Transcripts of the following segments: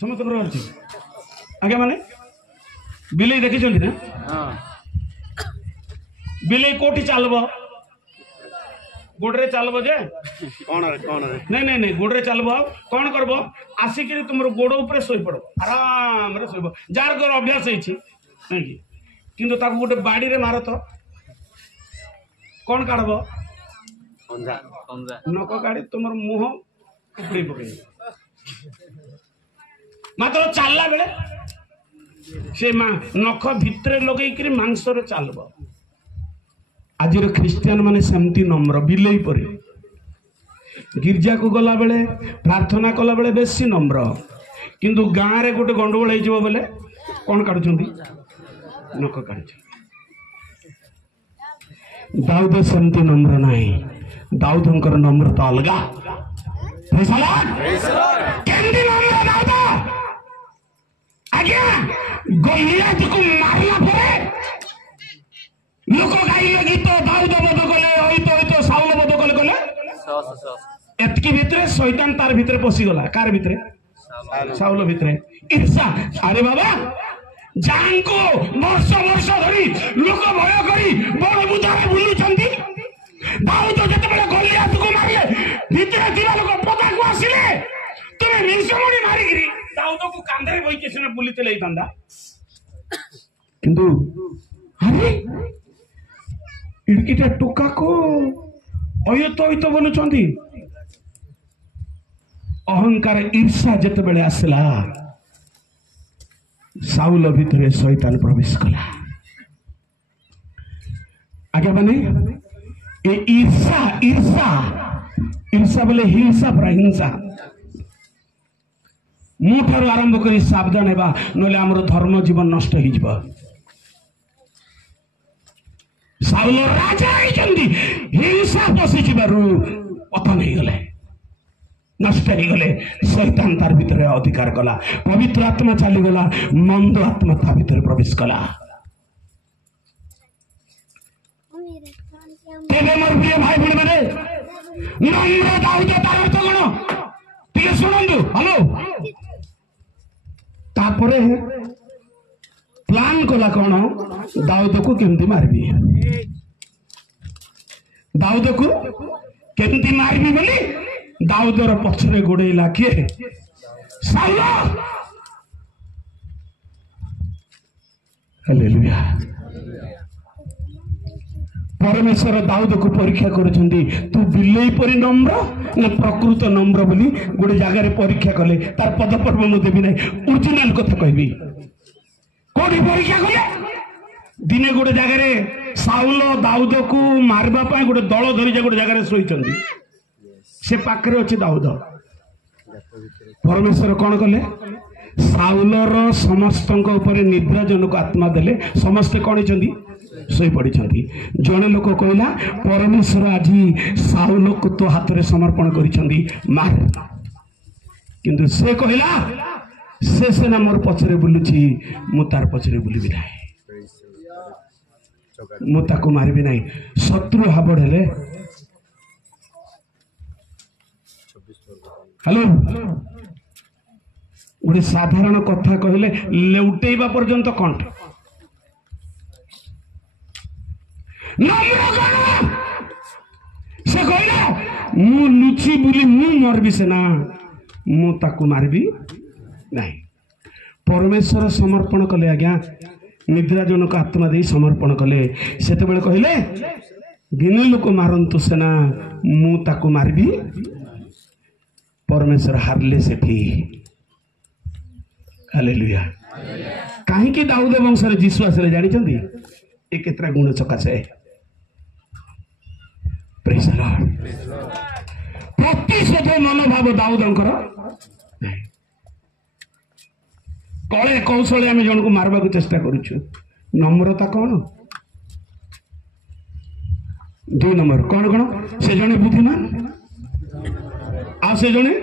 समस्त आगे माने बिले देखी ना बिले कोठी चलबो गोड़े चलबो जे कौन नहीं नहीं नहीं गोड़े चलबो कौन करबो आसिक तुम गोड़ ऊपर सोई पड़ो आराम रे सोइबो जार गोर अभ्यास है किंतु ताको गोटे बाड़ी रे मार तो कौन काढ़बो नक काढ़ी तुम मुह उपड़ी पकड़ मात्र चलला बेले से नख भितरे लगे मांस चलब आज ख्रिस्टियान माने सेमती नम्र बिलई पर गिरजा को गला बेले प्रार्थना कला बेले बेसी नम्र किंतु गाँव रे गोटे गंडगोल हो बोले कौन काढ़ुं नक काढ़ दाऊद सेमती नम्र नहीं दाऊदंकर नम्रता अलगा आज्ञा गलियात को मारला परे लोक गाइले गीत दाऊद बध कले होइतो साउल बध कले कले एतकी भितरे शैतान तार भितरे पसी गला कार भितरे साउल भितरे ईर्षा अरे बाबा जांको वर्ष वर्ष धरी लोक भय करी बड़ बुदारे बुलुचंती दाऊद जते बेले गलियात को मारले भितरे दिला लोक पदा को आसिले तुमे निसमणी मारी गिरी दाऊद को कांधे बई के सुने बुलीते लई तंदा किंतु अरे इडकीटा टोका को अयतो बोलुचंती अहंकार ईर्षा जते बेले आसला साउल भितरे शैतान प्रवेश कला आगे माने ए ईर्षा ईर्षा ईर्षा बोले हिंसा पर हिंसा मुठार आरंभ कर सावधान हेबा नले हमर धर्म जीवन नष्ट हो जिवो साउल राजा आइचंदी हिंसा पसी जिबारु पतन हो गले नष्ट हो गले शैतान तार भितरे अधिकार कला पवित्र आत्मा चली गला मंद आत्मा ता भितरे प्रवेश कला तेरे मोर प्रिय भाई बहन माने नम्र दाऊद तार अर्थ कोन ठीक सुनंदु हेलो तापरे प्लान कला कौन दाऊद को केमती मारबी दाऊद को केमती मारबी बोली दाऊदर पछरे गोड़ेला किए साउल हालेलुया परमेश्वर दाऊद को परीक्षा करुछंती तू बिलेई परी नम्र ना प्रकृत नम्र बोली गोटे जगह परीक्षा कले तार पद पर्व मु देबी नहीं ओरिजिनल कथा कहबी कोठी परीक्षा कले दिने गोटे जगह साउल दाऊद को मारबा पाए गोटे दल धरी गोटे जगह शोइचंती से पाखरे अछि दाऊद परमेश्वर कौन कले साउलर समस्तक ऊपर निद्राजनक आत्मा देले समस्ते कौन होइचंती सोई पड़ी जड़े लोक कहला परमेश्वर आज साउल को तो हाथ में समर्पण करिसेंती मार किंतु से कहला से सेना मोर पछरे बुलुची मु तार पछरे बुलिबी नाही मु ताको मारबी नाही शत्रु हाबड़ हेले हेलो गोटे साधारण कथा कहले लेउटेबा पर्यंत कंठ से कहला मु लुची बुली मु मरबी सेना मु ताकू मारबी नहीं परमेश्वर समर्पण कले आज्ञा निद्राजनक आत्मा दे समर्पण कले सेते बेले कहले गिने लोक मारंतु सेना मु ताकू मारबी परमेश्वर हारले सेठी हालेलुया काहे कि दाऊद वंश रे जीसु आसले जानि चंदी ए केतरा गुण चकासे प्रेज द लॉर्ड प्रतिशोध मनोभाव दाऊदंकर कले कौशल आम जन को मारवा को चेष्टा करुछु नम्रता कौन दुई नंबर कौन कौन से जने बुद्धिमान आ से जने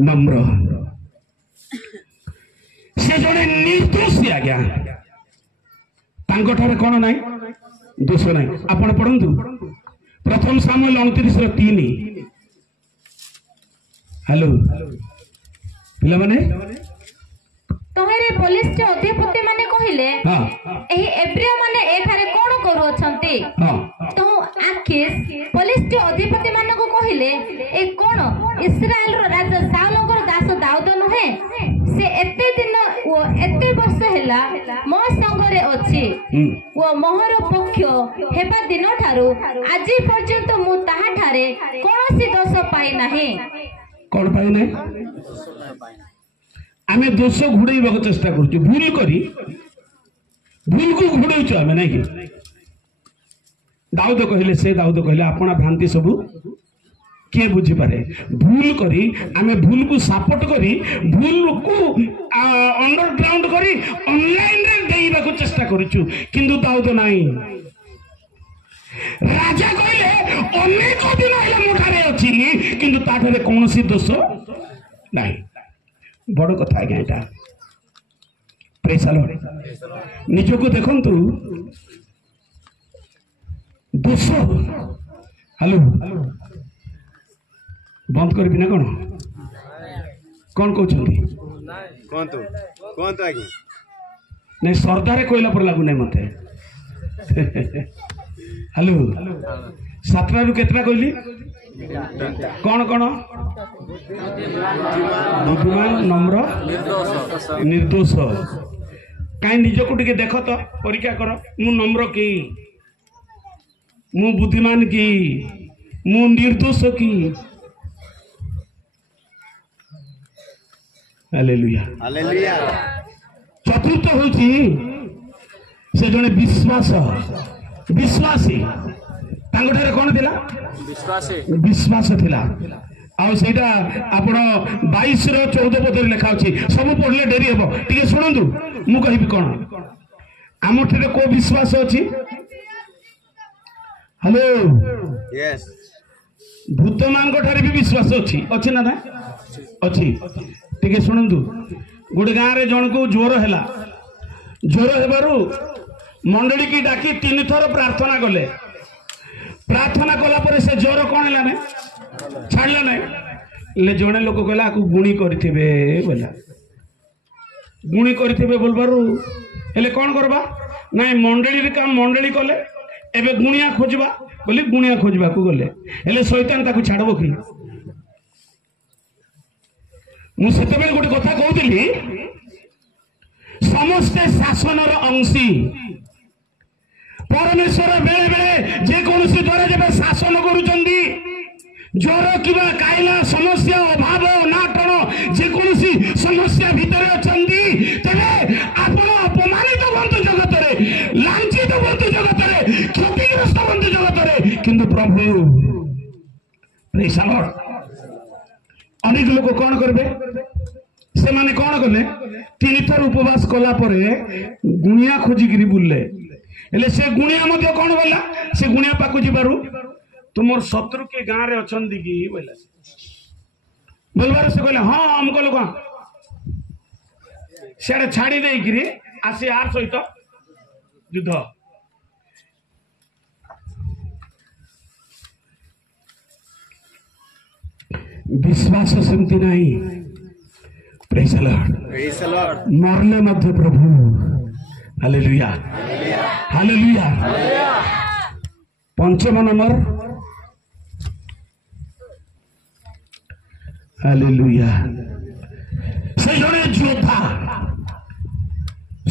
नम्र से जने निर्दोषी आज्ञा तांको ठारे कौन नाई दोष नाई आपण पढ़ंतु प्रथम सामुएल 29:3 हेलो पिला माने तोहरे पुलिस के अधिपति माने कहिले एही एब्रियो माने एठारे कोन करू अछंती तो आखिस पुलिस के अधिपति माने को कहिले ए कोन इस्राएल रो राजा साउलकर दास दाऊद नहे से एते दिन ओ एते वर्ष हैला मो संगरे अछि ओ मोहर पक्ष हेबा दिन ठारू आजि पर्यंत मु ताहा ठारे कोनोसी दोष पाई नाही कोन पाई नै आम दोष घोड़े चेष्टा कर भूल करी भूल को घोड़े आम ना कि दाऊद कहले से दाऊद कहले अपना भ्रांति सबू किए बुझीपारे भूल करी आम भूल को सपोर्ट करी भूल को अंडरग्राउंड करी ऑनलाइन रे देइबा को चेष्टा करूछु किंतु दाऊद नाही राजा कहले अनेक दिन हैला मोठारे अछि किंतु ताठरे कोनोसी दोष नाही बड़ कथा आज्ञा एटा प्रेज द लॉर्ड निजको देखंतु दोष हेलो बंद करबी ना कोन कोन कहउछंती कोन तो आज्ञा नै सरदारे कोइला पर लागु नै मते हेलो सातरा रु केतरा कहली कौन कौन बुद्धिमान नम्र निर्दोष कहीं निज को टिके देख तो परीक्षा कर मु नम्र कि मु बुद्धिमान कि मु निर्दोष कि हालेलुया हालेलुया चतुर्थ होची से जने विश्वास विश्वासी तांगठारे कौन थिला विश्वास थिला आउ सेटा आपण 22 रो 14 पदर लिखा अछि सब पढले डेरी हेबो टिके सुनंतु मु कहिबी कोन आमठरे को विश्वास अछि हेलो यस भूत मान ठारे भी विश्वास अछि अछि ना अछि टिके सुनंतु गोटे गां रे जण को ज्वर हैला ज्वर हेबारु मंडली की डाकी 3 थर प्रार्थना कले प्रार्थना कला पर से ज्वर कौन है ना छाड़ला नहीं ले जड़े लोक कहला को गुणी करथिबे बोला गुणी करथिबे बोलबारु हेले कौन करबा नहीं मंडली रे काम मंडली कले एबे गुणिया खोजबा बोली गुणिया खोजबा को गले हेले शैतान ताकू छाड़बो कि मु सेते बेले गोटे कथा कहउतिली समस्त शासनर अंशी परमेश्वर बेले बेले जे कोनोसी द्वारा जब शासन करूचंदी ज्वर किबा काइला समस्या अभाव नाटन जे कोनोसी समस्या भीतर अछंदी तबे आपण अपमानित बंतु जगत रे लांछित बंतु जगत रे क्षतिग्रस्त बंतु जगत रे किंतु प्रभु प्रेज द लॉर्ड अनेक लोक कोन करबे से माने कोन करले 3 थर उपवास कला परे गुणिया खोजी गिरी बुलले हेले से गुणिया मध्य कौन बोला से गुणिया पाकु जीवारु तुमर शत्रु के गां रे अछंदी की बोला बोलबार से कहले हां हम कहलो कोन सेडे छाड़ी देई गिरी आसी आर सहित युद्ध विश्वास सेमती नहीं प्रेज द लॉर्ड मरले मध्य प्रभु हालेलुया हालेलुया पंचम नंबर हालेलुया से जने योद्धा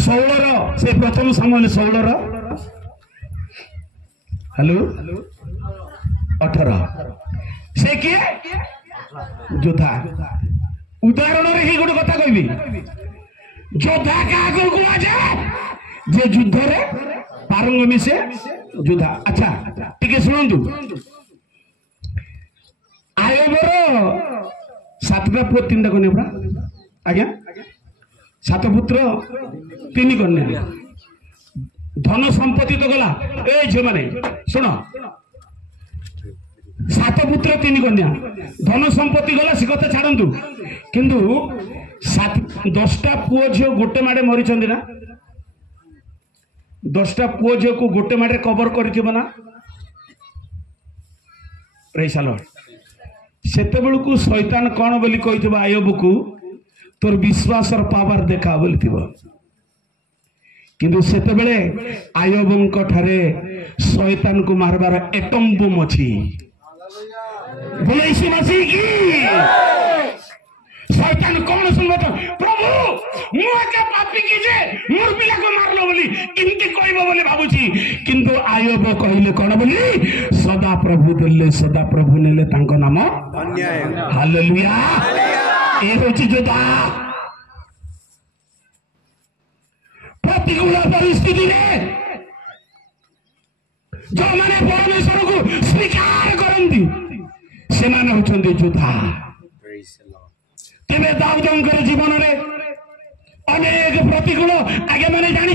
16 से प्रथम सामुएल 16 हेलो 18 से किए योद्धा उदाहरण रे ही गोटे कथा कहबी योद्धा का आगो को आजे जे युद्ध रे पारंगमी से योद्धा अच्छा टिके सुनंतु आयोबर 7टा पुत्र 3टा कन्या परा आज्ञा 7 पुत्र 3 कन्या धन संपत्ति तो गला ए झे माने सुनो 7 पुत्र 3 कन्या धन संपत्ति गला से कथा छाड़ंतु किंतु 10टा पुओ झियो गोटे माडे मरी छंदी ना 10टा पुओ झियो को गोटे माडे कवर करिथिबो ना प्रेज द लॉर्ड सेते बेलू शैतान कौन बोली कही आयोब को तोर विश्वास पावर देखा बोली किंतु सेते बेले आयोब ठारे शैतान को मारबार एटम बम अच्छी बोले यीशु मसीह की शैतान कौन सुन तो प्रभु मुझे पापी की जे मोर पिला को मारलो बोली किंतु कहबो बोली भाबुची किंतु आयोब कहले कौन बोली सदा प्रभु देले सदा प्रभु नेले तांको नाम अन्याय हालेलुया ए होची जोदा प्रतिकूल परिस्थिति रे जो माने परमेश्वर को स्वीकार करंती से माने होचंदी जोधा तेरे दाऊदंकर जीवन रे अनेक प्रतिकूल आगे माने जानी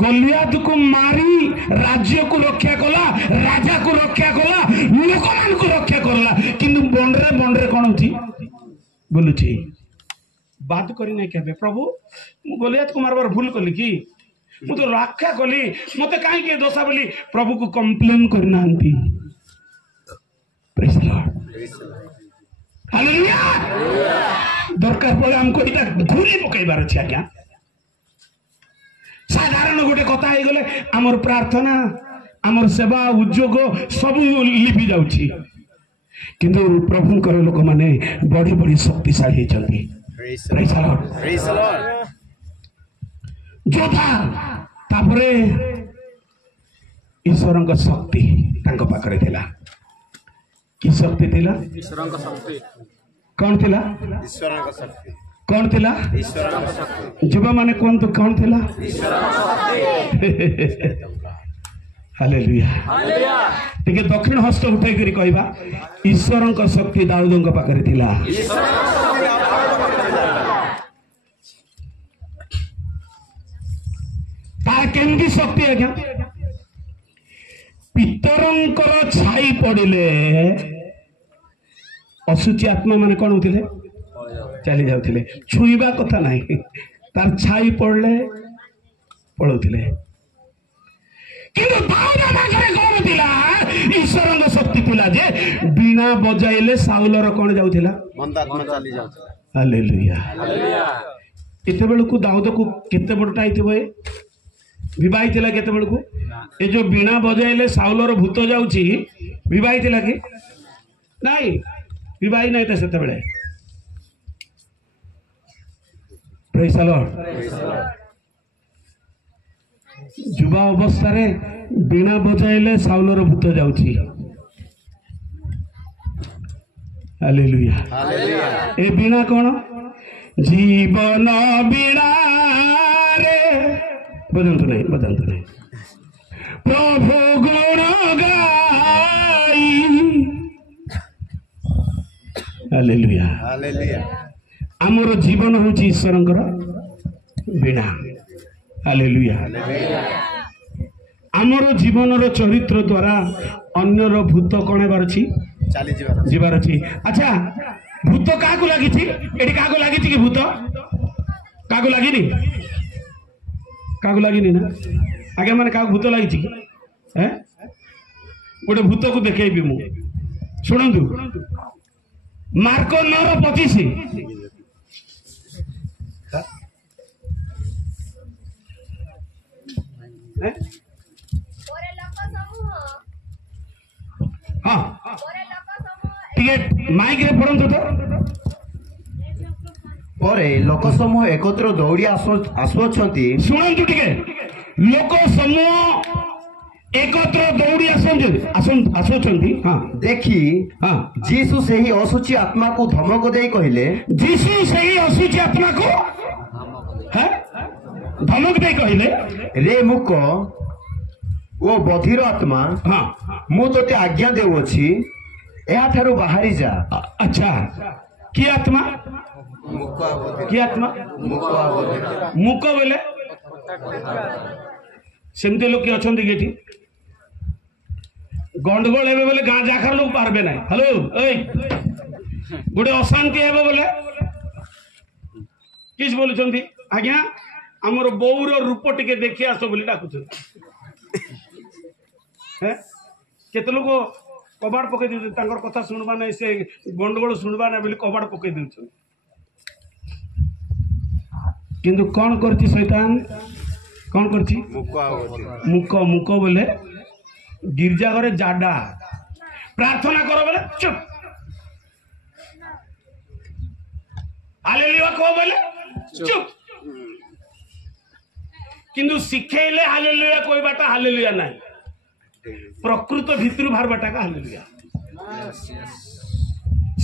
गलियात को मारी राज्य को रक्षा कला राजा को रक्षा कला लोक मान को रक्षा करला किंतु बंडरे कौन होची बोलुची बात करी नहीं केबे प्रभु मु गलियात को मारबार भूल कली कि मु तो रक्षा कली मते काहे के दोषा बोली प्रभु को कंप्लेन करना हंती प्रेज द लॉर्ड हालेलुया दरकार पड़े हमको इटा घूरी पकईबार अच्छे आज्ञा साधारण गोटे कथा हो गले आमर प्रार्थना आमर सेवा उद्योग सब लिपि जाउची किंतु प्रभुंकर लोक माने बड़ी बड़ी शक्तिशाली होती प्रेज द लॉर्ड जोधा तापरे ईश्वरंक शक्ति तांको पाखरे थिला की शक्ति थिला ईश्वरंक शक्ति कौन थिला ईश्वरंक शक्ति कौन थिला ईश्वरंक शक्ति जुबा माने कौन तो कौन थिला ईश्वरंक शक्ति हालेलुया हालेलुया टिके दक्षिण हस्त उठाई करी कहबा ईश्वरंक शक्ति दाऊदंक पाखरे थिला ईश्वरंक शक्ति ता केंदी शक्ति आज्ञा पितरंकर छाई पड़िले असुची आत्मा माने कौन होतिले चली जाउथिले छुईबा कथा नहीं तार छाई पड़ले पड़ौथिले किंतु दाऊद माखरे कौन थिला ईश्वरंक शक्ति थिला जे बीणा बजाइले साउलर कौन जाउथिला मंदात्मा चली जाउथिला हालेलुया हालेलुया एते बेलू को दाऊद को केते बड़टा आइथिबो ए विवाही थिला केते बेलू को ए जो बीणा बजाइले साउलर भूत जाउची विवाही थिला कि नहीं विवाही नहीं था सेते बेले प्रेज द लॉर्ड युवा अवस्था रे बीणा बजाइले साउलर भूत जाउची हालेलुया हालेलुया ए बीणा कौन जीवन बीणा रे बजंतु नहीं प्रभु गुण गाई हालेलुया हालेलुया आमर जीवन होची ईश्वरंकर बीणा हालेलुया आमर जीवनर चरित्र द्वारा अन्यर भूत कौन हेबार अछि चली जीवार जीवार अछि अच्छा भूत का को लागिछि एडी का को लागिछि कि भूत का को लागिनी ना आगे माने का भूत लागिछि कि हैं गोटे भूत को देखेबी मु सुनंतु मार्क 9:25 हाँ टिके माइक रे पढ़ंतु तो परे लोक समूह एकत्र दौड़ी आसुअछंती शुणु टिके लोक समूह एकत्र दौड़ी आसुचंती हाँ देखी हाँ जीसु सेही असुची आत्मा को धमक देई कहिले जीसु सही असुची आत्मा को है धमक दे कहले रे मुक ओ बधिर आत्मा हाँ मु तोते आज्ञा देउछि एहा ठारू बाहरी जा अच्छा की आत्मा मुका बोधि की आत्मा मुका बधिर मुक बोले सेमती लोग किए अछंती कि गंडगोल हेबे बोले गाँ जाकर लोग पारबे ना हेलो ओए गोटे अशांति हेबे बोले किस बोलुचंती आज्ञा हमर बौर रूप टिके देखि आसो बोली डाकुछन हैं केते लोग कबाड़ पकई दे कथा शुणवा ना से गंडगोल शुणवा ना बोली कबाड़ पकई दे किंतु कौन करती शैतान कौन करती मुक मुक बोले गिरजा घरे जाडा प्रार्थना करो बोले चुप हालेलुया कहो बोले चुप किंतु शिखेले हालेलुया कोई बाटा हालेलुया नहीं प्रकृत भितर बाहर बाटा का हालेलुया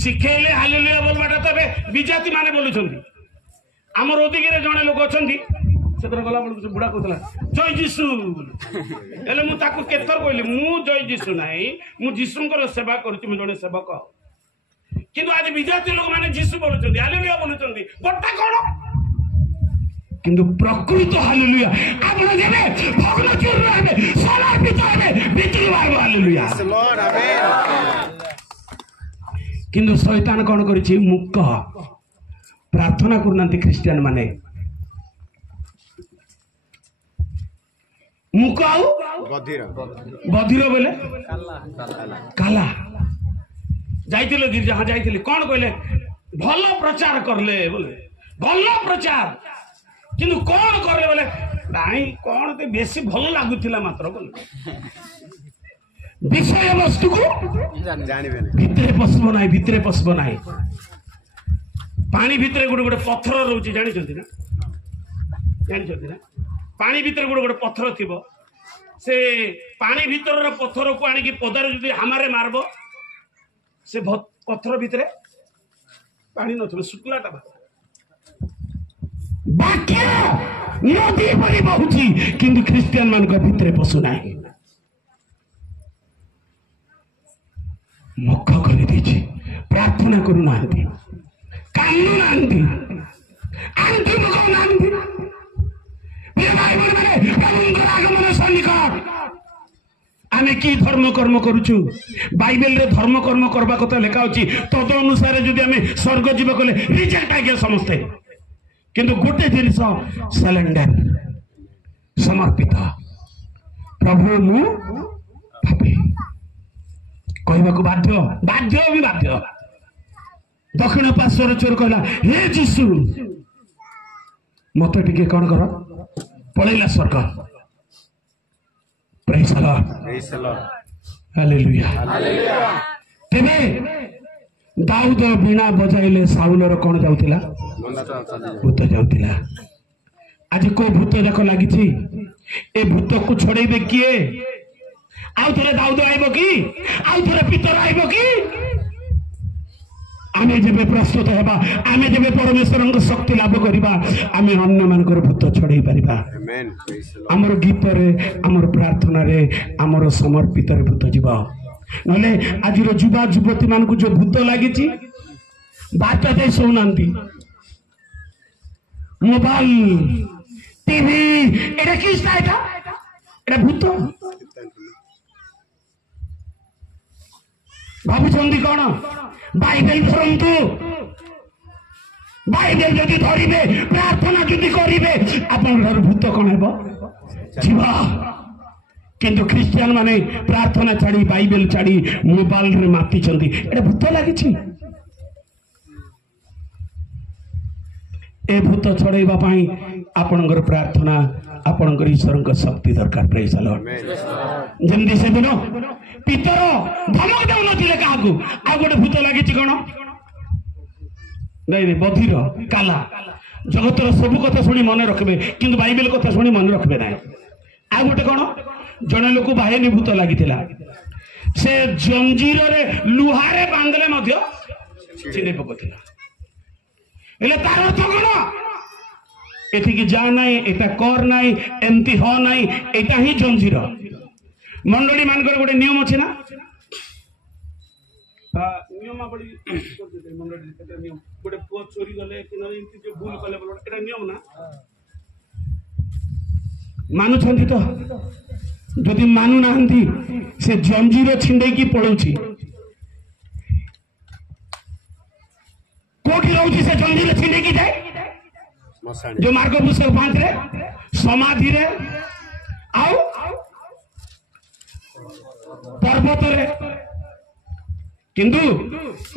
शिखेले हालेलुया बोल बाटा तबे विजाति माने बोलुछंती आमर ओदिगे जड़े लोक अच्छा गला बुढ़ा कहला जय जीशु हेले मु ताको केतर कहली मु जय जीशु नाही मु जीशुंकर सेवा करूची मु जने सेवक किंतु आज विजाति लोक माने जीशु बोलुछंती हालेलुया बोलुछंती बट्टा कोन किंतु प्रकृत हालेलुया आपण जेबे भगवान चूर रहबे सोना भीतर हेबे भीतर बाहर हालेलुया लॉर्ड आमेन किंतु शैतान कोन करिछि मुक्क प्रार्थना करनांती क्रिश्चियन माने मुकाऊ बधिर बोले काला जाइथिलो गिरजा हाँ जाइथिली कौन कहले भल प्रचार करले बोले भल प्रचार किंतु कौन करले बोले नाई कौन ते बेसी भल लागुथिला मात्र बोले विषय वस्तु को जानिबे भितरे पसबो नाही पानी भितरे गोटे गोटे पत्थर रोचे जानी ना पानी भितर गोटे गोटे पत्थर थी से पानी भितर पत्थर को आनिकी पदार जो हामारे मारब से पत्थर भितर पानी न शुक्लाटा बाक्य नदी परी बहुची किंतु क्रिश्चियन मान भितर पशु ना मुख कर प्रार्थना करूना कानून आंधी आंधी मुख आंधी आगमन सन्निकट आमे की धर्म कर्म करूचु बाइबल रे धर्म कर्म करबा कथा लेखा अछि तद अनुसार जदि आमे स्वर्ग जीव कले रिजेक्ट आगे समस्ते किंतु गोटे जिनिस सिलेंडर समर्पित प्रभु मु भाबे कहबा को बाध्य भी बाध्य दक्षिण पार्श्वर चोर कहला हे जीशु मत टिके कौन कर पलैला स्वर्ग प्रेज द लॉर्ड हालेलुया तेबे दाऊद बीणा बजाइले साउलर कौन जाउतिला भूत जाउतिला आज को भूत जाक लागिछि ए भूत को छोड़ेबे किए आउ थरे दाऊद आइबो कि आउ थरे पितर आइबो कि आमे जेबे प्रस्तुत हेबा आमे जेबे परमेश्वर शक्ति लाभ करिबा आमे अन्य मानकर भूत छड़े पारिबा आमर गीत रे आमर प्रार्थना रे आमर समर्पित रे भूत जीवा नले आज रो युवा युवती मान को जो भूत लागिछि बात दे सोनांती मोबाइल टीवी एटा किसटा एटा भूत भाबुछंती कौन बाइबल धरतु बाइबल जदि धरिबे प्रार्थना जदि करिबे आपन घर भूत कौन हेबो जीवा किंतु क्रिश्चियन माने प्रार्थना छाड़ी बाइबल छाड़ी मोबाइल रे माती चंदी एटा भूत लागिछि ए भूत छड़ेबा पई आपनकर प्रार्थना आपनकर ईश्वर शक्ति दरकार प्रेज द लॉर्ड जल्दी से दिनो पितर धमक देउ नथिले काहकु आ गोटे भूत लागिछि कोन नहीं बधिर काला जगतर सब कथा शुणी मन रखबे किंतु बाइबल कथा शुणी मन रखबे ना आ गोटे कोन जने लोक बाहेनी भूत लागिथिला से जंजीर रे लुहारे बांधले मध्य छिने पकथिला एले तार अर्थ कोन एठिकी जा नाई एटा कर नाई एमती हो नाई एटा ही जंजीर मंडली मानकर गोटे नियम अछि ना नियमावली मंडली नियम गोटे पुओ चोरी गले कि एमती जो भूल कले एटा नियम ना मानु छंती तो जदि मानु नाहंती से जंजीर छिंडे की पड़ौछि कोठी रहउछि से जंजीर छिंडे की जाए जो मार्ग पुस्तक 5 रे समाधि रे आउ पर्वत रे किंतु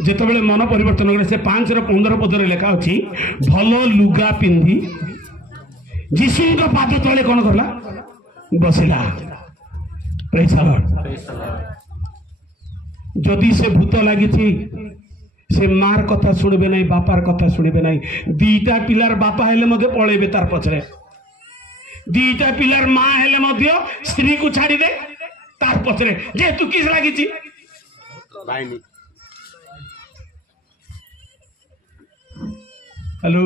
जेतबेले मन परिवर्तन करे से 5-15 पदरे लेखा अछि भल लुगा पिंधी जीशुଙ୍କ पाद तले कोन करला बसिला। Praise the Lord. जदि से भूत लगी से मार कथा शुणबे नहीं बापार कथा शुणबे नहीं दीटा पिलार बापा हेले मध्य पळेबे तार पछरे दीटा पिलार मां हेले मध्य स्त्री को छाड़ी दे तार पछरे जे तू किस लागी छी बाइनी। हेलो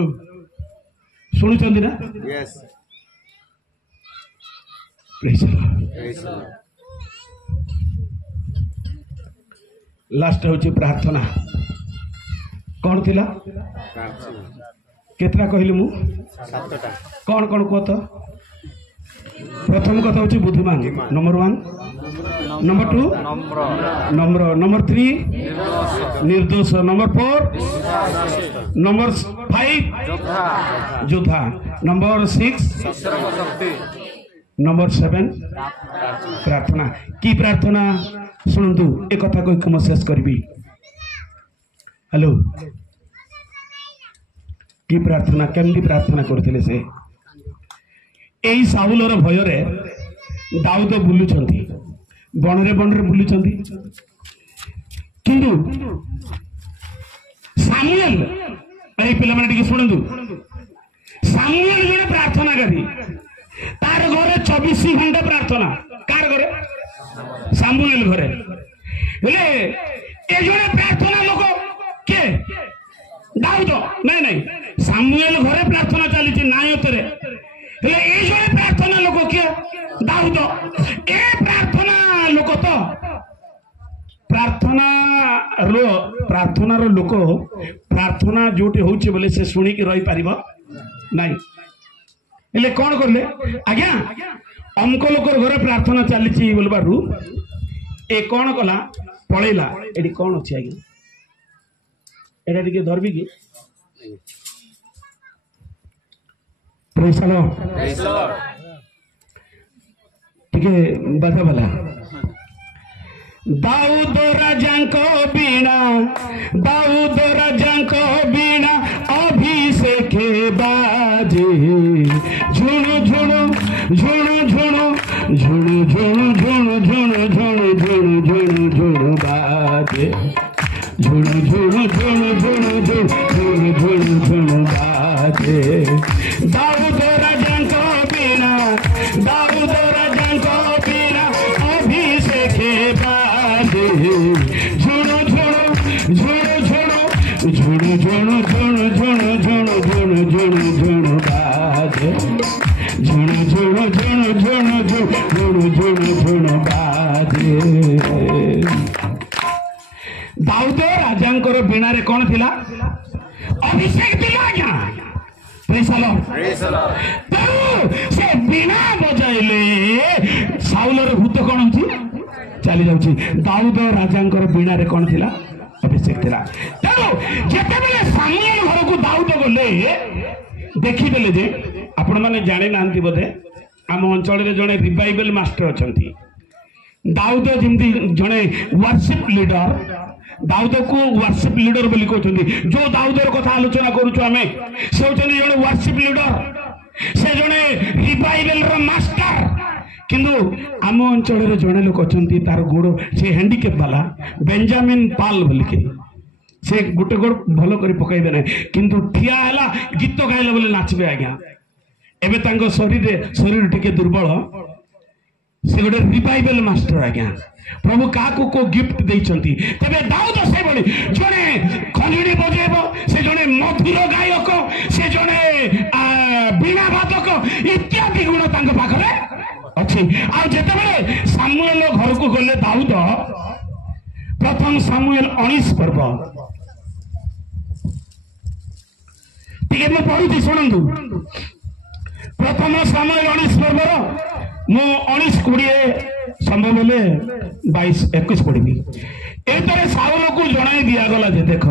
शुणुचंदी ना yes praise the Lord. Praise the Lord. Last होची प्रार्थना कौन थिला केतरा कहली मु 7टा कौन कौन कह तो प्रथम कथा होची बुद्धिमान नंबर 1 नंबर 2 नंबर नंबर 3 निर्दोष नंबर 4 नंबर 5 योद्धा नंबर 6 नंबर 7 प्रार्थना की प्रार्थना शुणु एक कथा कह शेष करी। हेलो की प्रार्थना केमती प्रार्थना करते से यही साउलर भୟରେ दाऊद बुलुचंती बणरे बणरे बुलुचंती किंतु सामुएल ए पिला माने टिके सुनंदु सामुएल जने प्रार्थना करी तार घरे 24 घंटा प्रार्थना कार घरे सामुएल घरे बोले ए जने प्रार्थना लोक के दाऊद नहीं नहीं सामुएल घरे प्रार्थना चली नायतरे हेले ए जने प्रार्थना लोक के दाऊद ए प्रार्थना लोक तो प्रार्थनार लोक प्रार्थना जोटी होउची बोले से सुनी की रही पारिबो नहीं हेले कौन करले आज्ञा अमको लोकर घरे प्रार्थना चली बोलबारू ए कौन कला पळेला एडी कौन अछि आज्ञा एटा टिके धरबी की praise the Lord. Praise the Lord. टिके बाधा वाला दाऊद राजांको बीणा दाऊद राजांको बीणा अभिषेक बाजे झुणु झुणु झुणु झुणु झुणु झुणु झुणु झुणु झुणु झुणु झुणु झुणु बाजे झुणु झुणु झुणु झुणु झुणु झुणु झुणु बाजे दाऊद राजांको बीणा दाऊद राजांको बीणा अभिषेक बाजे झुणु झुणु झुणु झुणु झुणु झुणु झुणु झुणु झुणु झुणु झुणु झुणु बाजे झुणु झुणु झुणु झुणु झुणु झुणु झुणु बाजे। दाऊद राजांकर बीणा रे कौन थिला अभिषेक थिला आज्ञा। Praise the Lord. Praise the Lord. तो से बीणा बजाइले साउलर भूत कौन होची चली जाउची दाऊद राजांकर बीणा रे कौन थिला अभिषेक थिला। तो जेतेबेले सामुएल घर को दाऊद गले देखिदेले जे आपण माने जाने नांती बोधे आम अंचल रे जने रिवाइवल मास्टर अछंती दाऊद जिमती जने वर्शिप लीडर दाऊद को वर्शिप लीडर बोली कहते जो दाऊदर कथा आलोचना करूछु आमे से होचनी जने वर्शिप लीडर से जने रिवाइवल रो मास्टर किंतु आम अंचल रे जने लोक अछंती तार गोड़ से हैंडीकैप वाला बेंजामिन पाल बोली के से गुटे गोड़ भलो करी पकाइबे नै किंतु ठिया हला गीत गाइले बोले नाचबे आज्ञा एबे तांको शरीर टिके दुर्बल से गोटे रिवाइवल मास्टर आज्ञा प्रभु काकू को गिफ्ट देइछंती तबे दाऊद से बड़ी जने खंजड़ी बजेबो से जने मधुर गायक से जने बीणा वादक इत्यादि गुण तांको पाखरे अछि। आ जेतेबेले सामुएल घर को गले दाऊद प्रथम सामुएल 19 पर्व टिके मैं पढ़ुची शुणु प्रथम सामुएल 19 पर्व मु 19-20 संभव हेले 22-21 पढ़ी एतरे साउल को जणाई दिया गला जे देख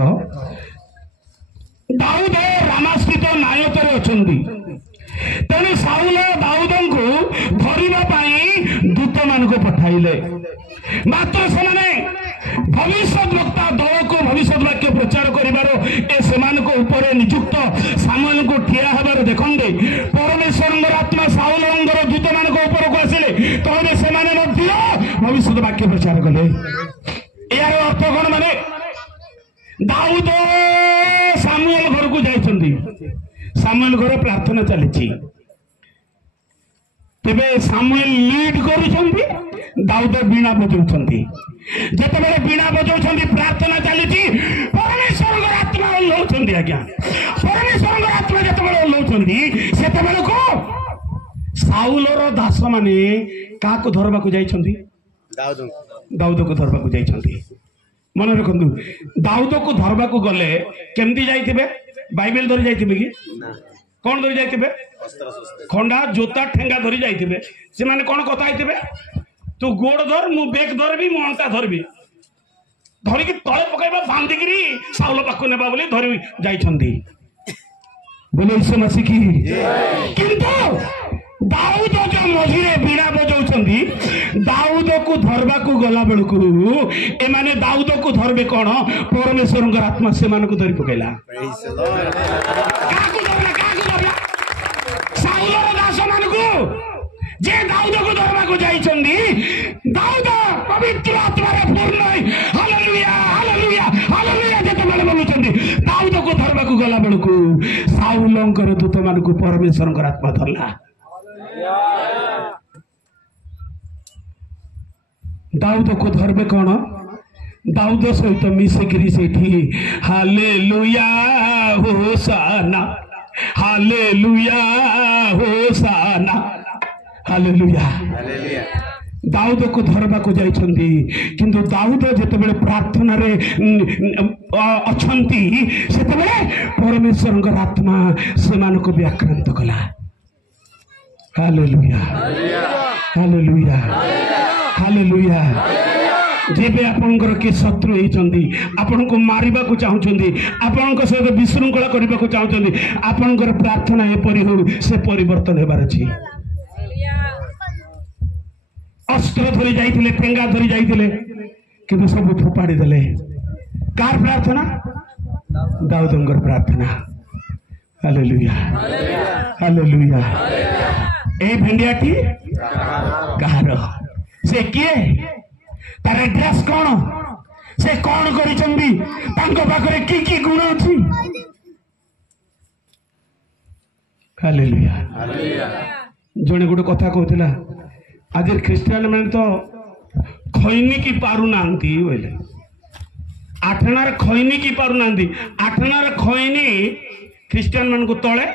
दाऊद रामास्थित नायतरे अछंती तेणु साउल दाऊद को धरिबा पाई दूत मान को पठाइले मात्र से भविष्य वक्ता प्रचार करिबार ए सेमानक ऊपर नियुक्त सामुएल को ठिया हबार देखंदे परमेश्वर आत्मा साउल दूत मानक ऊपर को आसिले तबे सेमाने मध्य भविष्य वाक्य प्रचार कले यार अर्थ कौन माने दाऊद सामुएल घर को जाइछंदी सामुएल घर प्रार्थना चली तेबे सामुएल लीड करुछंती दाऊद बीणा बजाउछंती जेतेबेले बीणा बजाउछंती प्रार्थना चली परमेश्वर आत्मा ओल्लौछंती आज्ञा परमेश्वर आत्मा जेतेबेले ओल्लौछंती सेतेबेले को साउलर दास माने काको धरबा को जाइछंती दाऊद को धरबा को जाइछंती मन रखंतु दाऊद को धरबा को गले केमती जाइथिबे बाइबल धरि जाइथिबे कि कौन धरि जाइथिबे खंडा जोता ठेंगा धरि जाइथिबे से माने कोन कथा आइथिबे तू गोड़ धर मु बेक धरबी मु अंता धरबी धरिकी तळे पकाइबा बांधिकिरी साउल पाखु नेबा बोली धरि जाइछंती बोले ईश्वर मसीह की किंतु दाऊद जो मझिरे बीड़ा बजाउछंती दाऊद को धरबा को गला बेलकु ए माने दाऊद को धरबे कोन परमेश्वर आत्मा से मान को धरि पकेला काकू धरला साउलर दास मान को जे दाऊद को धरबा को जाइछंती दाऊद पवित्र आत्मा रे पूर्ण हालेलुया हालेलुया हालेलुया जेते माने बोलुछंती दाऊद को धरबा को गला बेलकु साउलंकर दूत मान को परमेश्वर आत्मा धरला दाऊद को धरबे कौन दाऊद सहित मिसिकी सेठी हालेलुया होसाना हालेलुया होसाना हालेलुया दाऊद को धरबा को जाइछंती किंतु दाऊद जेतेबेले प्रार्थना रे अछंती सेतेबेले परमेश्वर आत्मा सेमान को व्याक्रांत कला हालेलुया हालेलुया हालेलुया जेबे आपनकर के शत्रु होइचंदी आपन को मारिबा को चाहुचंदी आपन को सहित विशृंखला करबा को चाहुचंदी आपनकर प्रार्थना ए परि हो से परिवर्तन हेबार अछि अस्त्र धरि जाइथिले ठेंगा धरि जाइथिले किंतु सब फोपाड़ी देले कार प्रार्थना दाऊदंकर प्रार्थना हालेलुया हालेलुया ए भेंडियाटी कहार से किए तार ड्रेस कौन से कौन करिचंदी तांको पाखरे की गुण अछि हालेलुया जने गोटे कथा कहथिला आज ख्रिस्टियन माने तो खैनी की पारु नांती बोले आठनार खैनी की पारु नांती आठनार खैनी ख्रिस्टियन मान को तळे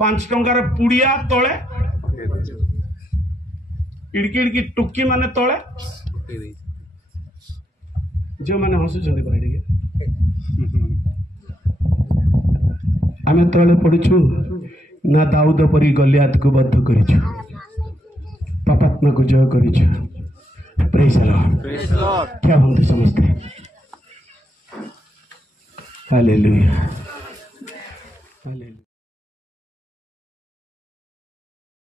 5 टंकार पुड़िया तळे इड़की इड़की टुकी माने तळे जो माने हसुचंदी परे आमे तळे पड़िछु ना दाऊद परी गलियात को बद्ध करिछु पापात्मा को जय करिछु प्रेज द लॉर्ड क्या बोलते समझते हालेलुया।